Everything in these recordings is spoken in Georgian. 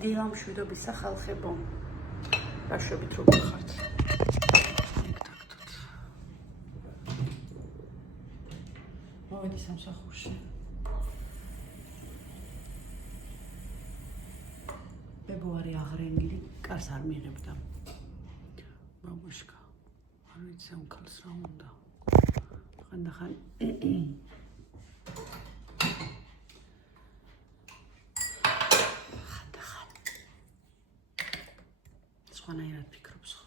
დილა მშვიდობისა ხალხებო. ბავშვებით როგორ ხართ? მოვედი სამსახურში. ფებრუარი აღრენილი, კარს არ მიღებდა. ბაბუშკა, არ ვიცი ამ ქალს რა უნდა. ხანდახან სხვანაირად ფიქრობს ხო?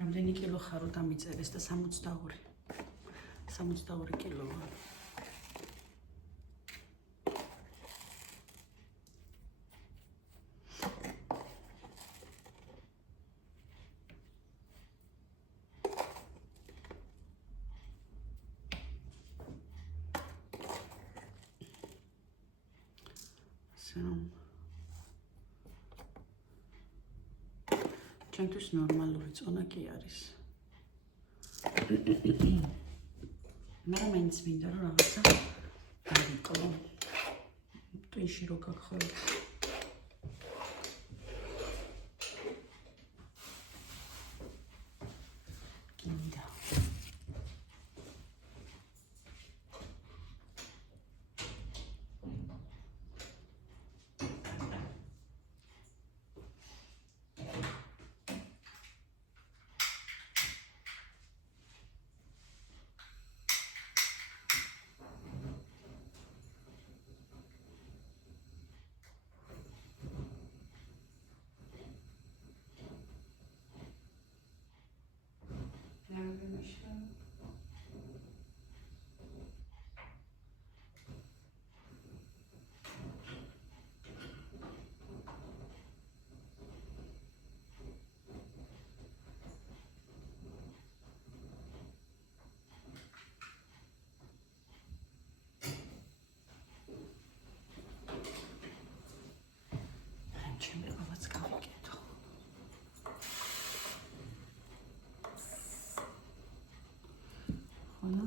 რამდენი კილო ხარო დამიწერეს და 62. 62 კილოა. ჩემთვის ნორმალური წონა კი არის. მაგრამ მაინც მინდა რომ რაღაცა დავიკლო. ტვინში რო გაგხვალ. გინდა. ჩემი ყოველს გავიკეთო. ხონა?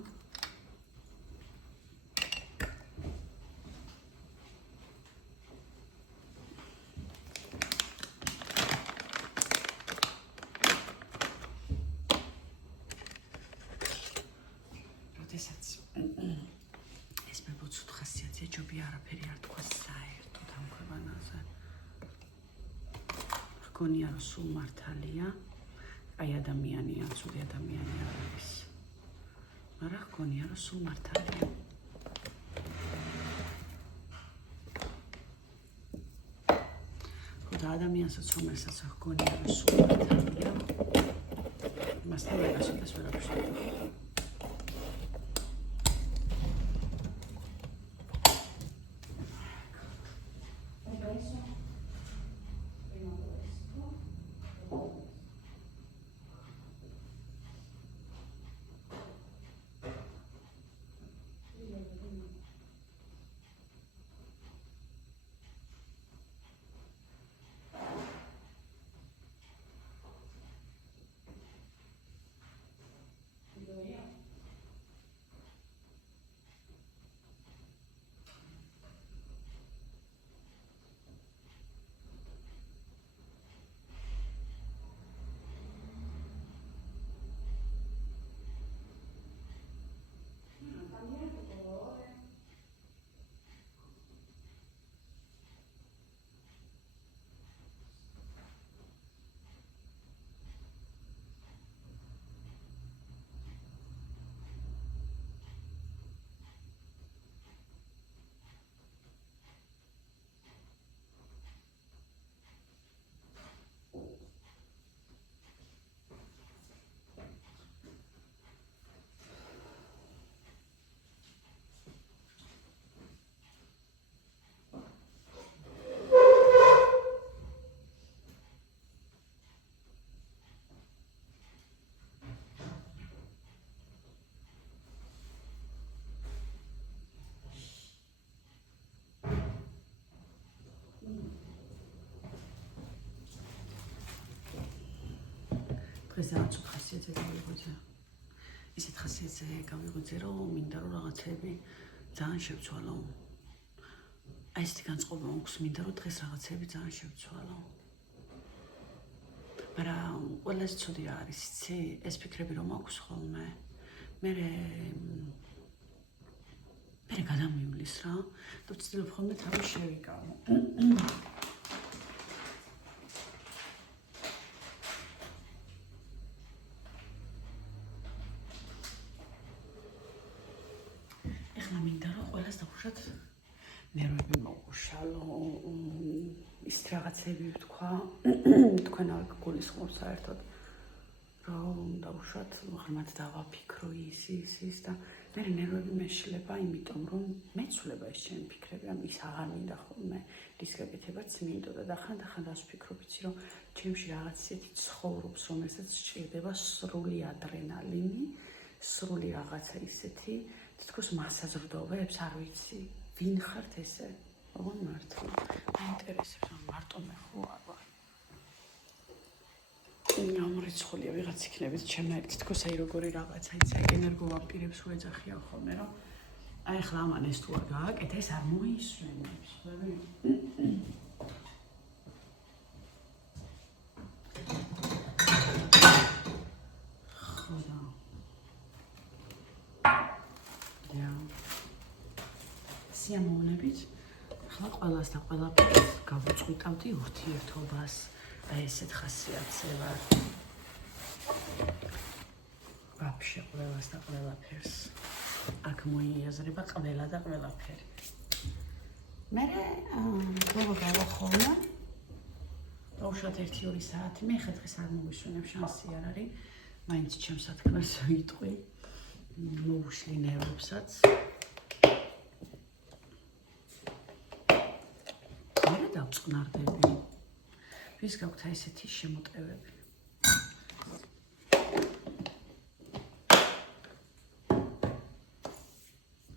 როდესაც ეს მებოცუთ ხასიათზე ჯობი არაფერი არ თქვა საერთოდ ამ ქვეყანაზე. გონია რომ სულ მართალია, აი ადამიანია, ცუდი ადამიანი არ არის. მაგრამ გონია რომ სულ მართალია. ხოდა ადამიანსაც რომელსაც გონია რომ სულ მართალია, მასთან ვერასოდეს ვერ აღვშევ. დღეს რაღაც ხასიათი გავიგოცა. ისეთ ხასიათზე გავიღვიძე, რომ მინდა რომ რაღაცები ძალიან შევცვალო. აი ესეთი განწყობა მაქვს, მინდა რომ დღეს რაღაცები ძალიან შევცვალო. მაგრამ ყველაზე ცუდი რა არის, იცი? ეს ფიქრები რომ მაქვს ხოლმე. მე გადამივლის რა და ვცდილობ ხოლმე თავი შევიკავო. ეხლა მინდა რომ ყველას დავუშვათ ნერვები მოგუშალო, ის რაღაცები ვთქვა, თქვენავე გულისხმობ საერთოდ, რომ დავუშვათ ღრმად დავაფიქრო ის და მე ნერვები მეშლება, იმიტომ რომ მეცვლება ეს ჩემი ფიქრები, ამ ის აღარ მინდა ხოლმე რის გაკეთებაც მინდოდა და ხანდახან რას ვფიქრობ, იცი რომ ჩემში რაღაც ისეთი ცხოვრობს, რომელსაც სჭირდება სრული ადრენალინი, სრული რაღაცა ისეთი, თითქოს მასაზრდოებს, არ ვიცი, ვინ ხართ ესე? ოღონ მართლა. მაინტერესებს, რომ მარტო მე ხო არ ვარ. ამორიცხულია ვიღაც იქნებით ჩემნაირ თითქოს აი როგორი რაღაცა იცი აი ენერგოვამპირებს უეძახიან ხოლმე რომ აი ახლა ამან ეს თუ არ გააკეთა ეს არ მოისვენებს ხოდა სიამოვნებით ახლა ყველას და ყველაფერს გავუწყვიტავდი ურთიერთობას აი ესეთ ხასიათზე ვარ. ვაფშე ყველას და ყველაფერს. აქ მოიაზრება ყველა და ყველაფერი. მე როგორ გავახოვნე? დავუშვათ 1-2 საათი. მე ხა დღეს არ მოვისვენებ, შანსი არ არის. მაინც ჩემს სათქმელს ვიტყვი. მოვუშლი ნერვებსაც. მე დავწყნარდები. ვის გაქვთ ესეთი შემოტევები?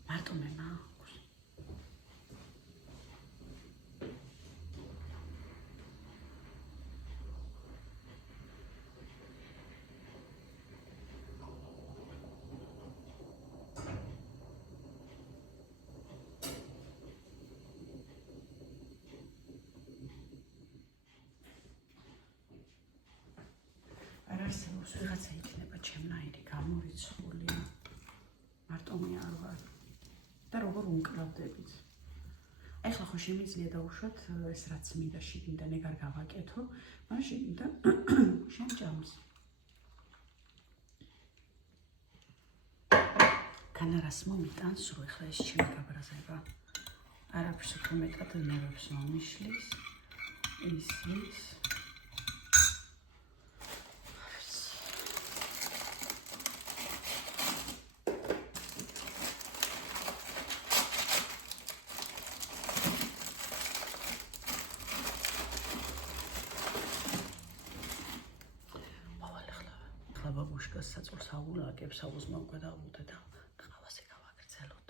მარტო მე მაქვს. არსებობს ვიღაცა იქნება ჩემნაირი გამორიცხული. მარტო მე არ ვარ. და როგორ უმკლავდებით. ეხლა ხო შემიძლია დავუშვათ ეს რაც მინდა შიგნიდან ეგარ გავაკეთო, მაგრამ შიგნიდან შემჭამს. განარას მომიტანს, რომ ეხლა ეს ჩემი გაბრაზება არაფერს უფრო მეტად ნერვებს მომიშლის. ის ბაბუშკას საწურს აულაკებს, აუზმა უკვე დავუდე და ყავაზე გავაგრძელოთ.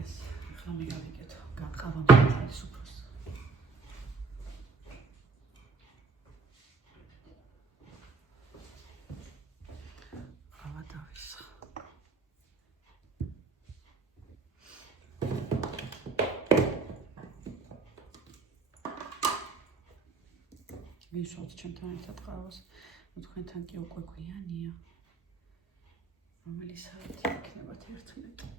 ეს ახლა მე გავიკეთო, გაყავა მართლის უფროს. ყავა დავისხა. ვისვათ ჩემთან ერთად ყავას. თქვენთან კი უკვე გვიანია. რომელი საათი იქნება 11?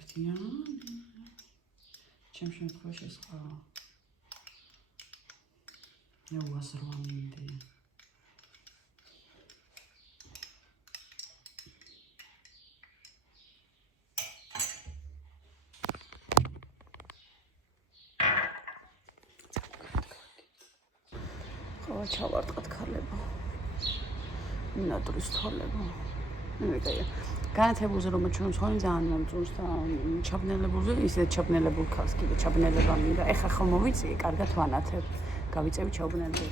ერთიანი. ჩემ შემთხვევაში ეს ყავა. უაზროა მინდია. ყავა ჩავარტყათ ქალებო. მინატურის თვალებო. მივიდეო. განათებულზე რომ ჩვენ სხვა ძალიან მომწონს და ჩაბნელებულზე ისე ჩაბნელებულ ქალს კიდე ჩაბნელება მინდა. ეხა ხომ მოვიწიე, კარგად ვანათებ. გავიწევი ჩაუბნელები.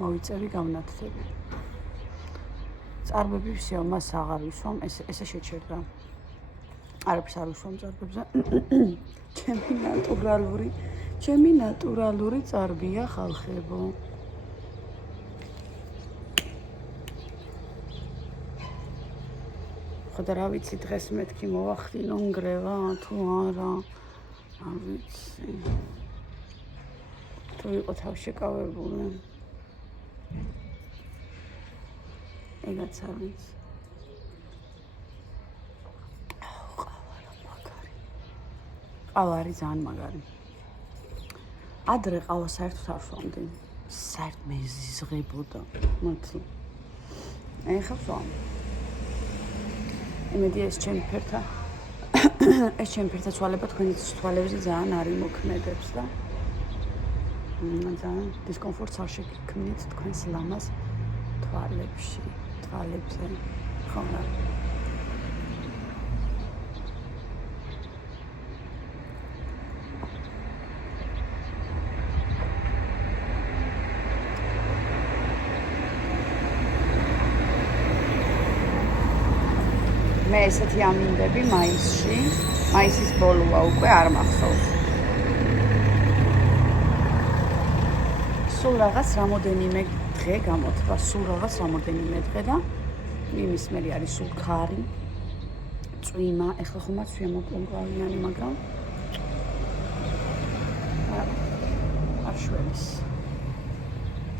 მოვიწევი გავნათდები. წარბები ვსიო, მას აღარ ვისვამ, ესე შეჩერდა. არაფერს არ ვისვამ წარბებზე. ჩემი ნატურალური წარბია ხალხებო. ხოდა რა ვიცი დღეს მეთქი მოვახდინო ნგრევა თუ არა. არ ვიცი. თუ იყო თავშეკავებული. ეგაც არ ვიცი. ყავა არის ძალიან მაგარი. ადრე ყავა საერთოდ არ ვსვამდი. საერთოდ მე ზიზღებოდა. მართლა. ეხლა ვსვამ. იმედია ეს ჩემი ფერთა ცვალება თქვენი თვალებზე ძალიან არ იმოქმედებს და ძალიან დისკომფორტს არ შექმნით თქვენს ლამაზ თვალებზე, ხო რა. მე ესეთი ამინდები მაისში, მაისის ბოლოა უკვე არ მახსოვს. სულ რაღაც რამოდენიმე დღე გამოთვა, და იმის მე არის სულ ქარი, წვიმა, ეხლა ხომაც შემოკლონკლავიანი, მაგრამ არ შველის.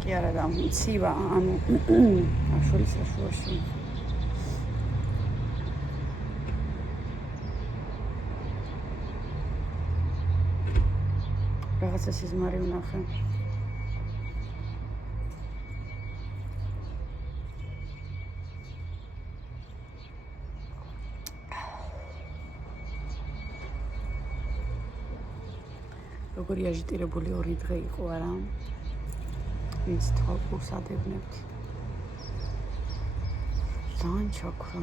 კი არა და ცივა, ანუ არ შველის საშუაში. რაღაცა სიზმარი ვნახე. როგორი აჟიტირებული 2 დღე იყო არა? ის თვალყურს ადევნებთ. ძალიან ჩაქრა.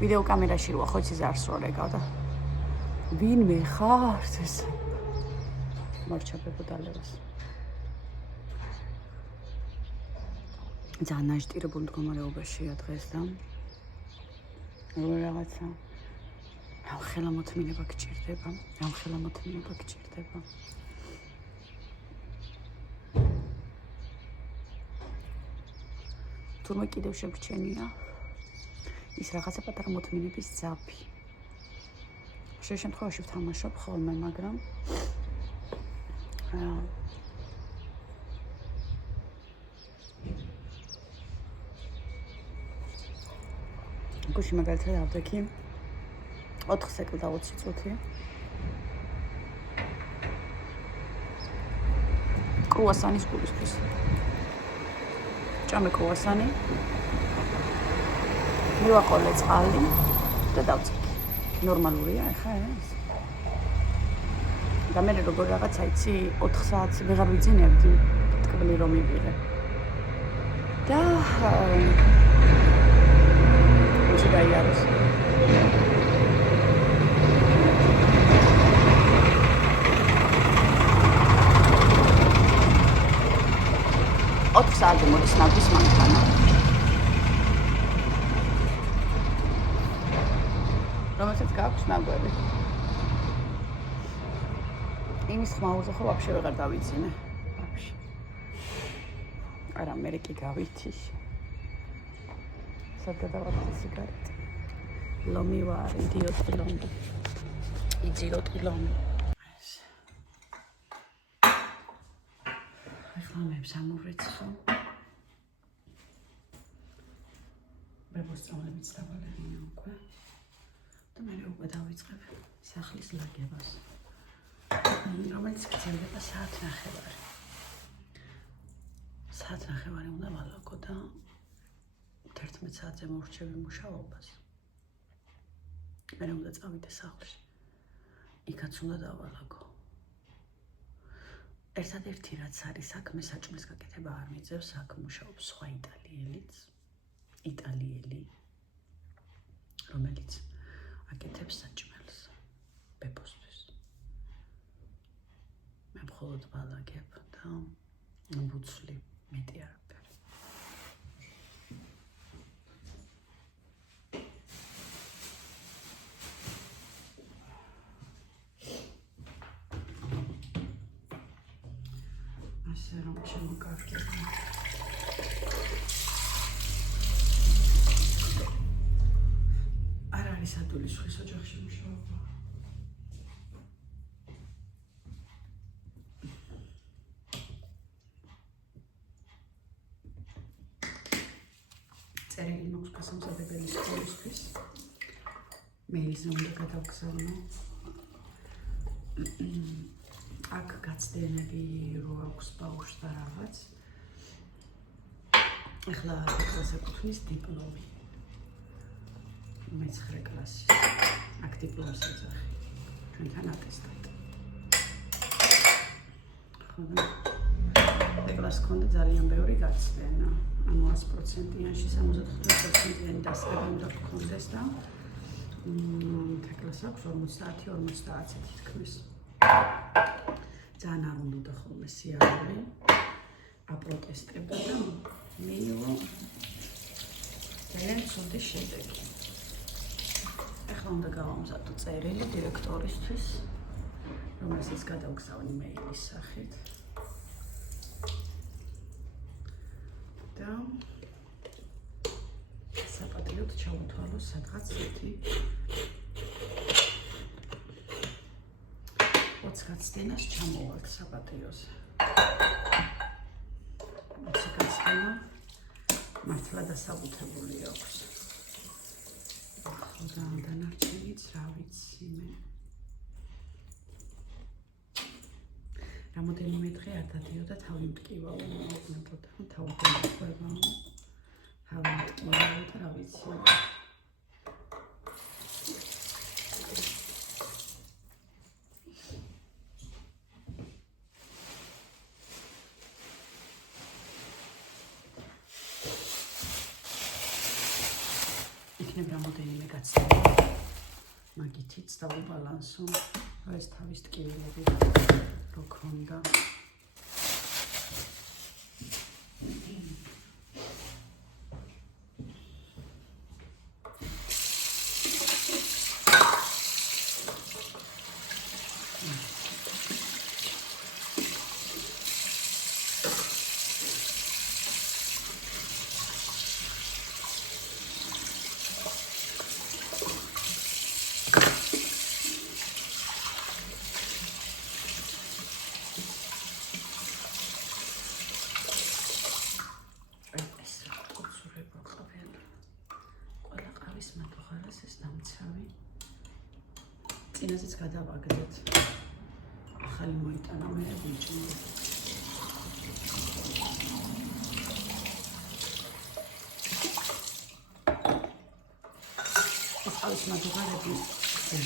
ვიდეო კამერაში როა ხო იცი ზარს რო რეკავ და ვინმე ხართ ეს მარჩაბებო დალევას. ძალიან აჟიტირებული მდგომარეობაშია დღეს და რაღაცა ხელამოთმინება გჭირდება. თურმე კიდევ შეგვჩენია ის რაღაცა პატარა მოთმინების ძაფი. შენ შემთხვევაში ვთამაშობ ხოლმე, მაგრამ გუში მაგალითად ავდექი 4 სეკლ და 20 წუთი. კრუასანის გულისთვის. ჭამე კრუასანი. მივაყოლე წყალი და დავწიკე. ნორმალურია ახლა ეს. და მე როგორ რაღაცა იცი 4 საათს ვეღარ ვიძინებდი, ტკბილი რომ მივიღე. და უცი დაიარეს. საათზე მოდის ნაგვის მანქანა. რომელსაც გაქვს ნაგვები. იმის ხმაურზე ხო ვაფშე ვეღარ დავიძინე. ვაფშე. არა, მე კი გავითიშე. სად გადავაკეთე სიგარეტი. ლომი ვარ, იდიოტი ლომი. იძილოტი ლომი. ხამებს ამოვეცხო. მოსწავლეებიც დავალებია უკვე. და მე უკვე დავიწყებ სახლის ლაგებას. რომელიც გრძელდება საათნახევარი. საათნახევარი უნდა ვალაგო და 11 საათზე მორჩები მუშაობას. მე უნდა წავიდე სახლში. იქაც უნდა დავალაგო. ერთადერთი რაც არის საქმე საჭმლის გაკეთება არ მიძევს, აქ მუშაობს სხვა იტალიელი, რომელიც აკეთებს საჭმელს ბებოსთვის. მე მხოლოდ ვალაგებ და ვუცვლი მეტი არაფერი. ასე რომ შემოკარგებ. არ არის ადვილი სხვის ოჯახში მუშაობა. წერილი მაქვს გასამზადებელი სკოლისთვის. მეილზე უნდა გადავგზავნო. აქ გაცდენები რო აქვს ბავშვს და რაღაც. ახლა კლასს ეკუთვნის დიპლომი. მე-9 კლასის. აქ დიპლომს ეძახი. ჩვენთან ატესტატი. ხო და კლასს ქონდა ძალიან ბევრი გაცდენა. ანუ 100%-იანში 75%-იანი დასწრება უნდა გქონდეს და კლასს აქვს 50-50 თითქმის. ძალიან არ უნდა ხოლმე სიარული. აპროტესტებდა და მიიღო ძალიან ცუდი შედეგი. ახლა უნდა გავამზადო წერილი დირექტორისთვის, რომელსაც გადავგზავნი მეილის სახით. და საპატიოდ ჩავუთვალო სადღაც 20 გაცდენას ჩამოვალთ საპატიოზე. 20 გაცდენა მართლა დასაბუთებული აქვს. ხო და დანარჩენიც რა ვიცი მე. რამოდენიმე დღე არ დადიოდა თავი მტკივაო, ნებოდა თავი მტკივაო. თავი მტკივაო და რა ვიცი. იქნებ რამოდენიმე გაცდენა. მაგითიც დავუბალანსო, ეს თავის ტკივილები რო ქონდა. წინაზეც გადავაგდეთ. ახალი მოიტანა მე ვიჭინე. ეს მადუღარები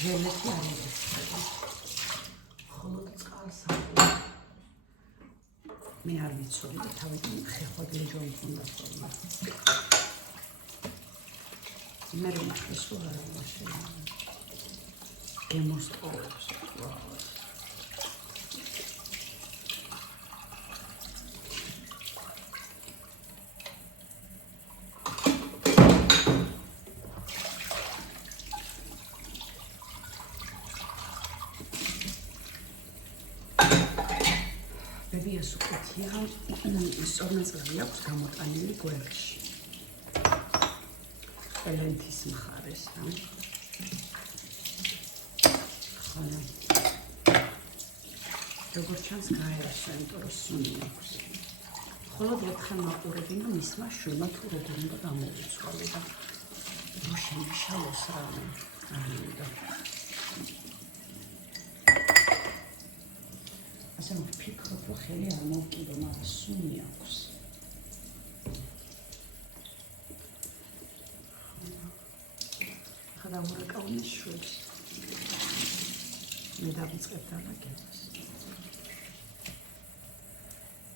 ჟელეთი არ არის. ხოლო წყალს აქვს. მე არ ვიცოდი და თავიდან ხეხვადლი ჯოი მქონდა ხოლმე. მე რომ ეს რა მაშინ გემოსტოვებს. ბებიას უკეთია, სწორნაწილად აქვს გამოტანილი გვერდში. ყველანთის მხარეს, რა. როგორც ჩანს გაერასო, იმიტომ რომ სუნი აქვს. ხოლო ერთხელ მაყურებინა მისმა შვილმა თუ როგორ უნდა გამოვიცვალო და შემიშალოს რამე არ მინდა. ასე ვფიქრობ, რომ ხელი არ მოვკიდო, მაგრამ სუნი აქვს. ხა დავურეკავ შვილს. მე დავიწყებ დანაკებას.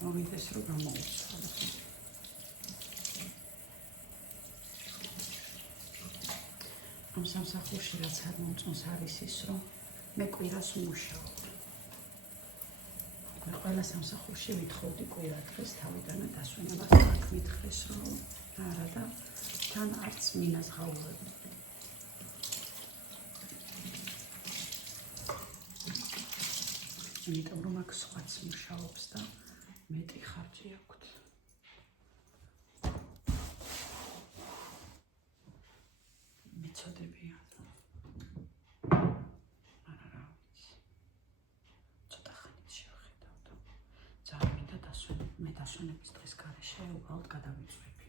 მოვიდეს რომ გამოუცვალო. ამ სამსახურში რაც არ მომწონს არის ის, რომ მე კვირას ვმუშაობ. მე ყველა სამსახურში ვითხოვდი კვირა დღეს თავიდანვე დასვენებას აქ მითხრეს, რომ არა და თან არც მინას ღაურები. იმიტომ რომ აქ სხვაც მუშაობს და მეტი ხარჯი აქვთ. მეწოდებიან. არა რა ვიცი. ცოტა ხანით შევხედავ და ძალიან მინდა დასვენებ. მე დასვენების დღეს გარეშე უბრალოდ გადავიწვევი.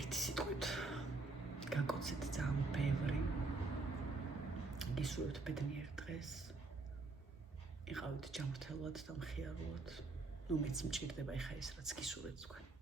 ერთი სიტყვით გაკოცეთ ძალიან ბევრი. გისურვებთ ბედნიერ დღეს. იყავით ჯანმრთელად და მხიარულად. ნუ მეც მჭირდება ეხა ეს რაც გისურვებთ თქვენ.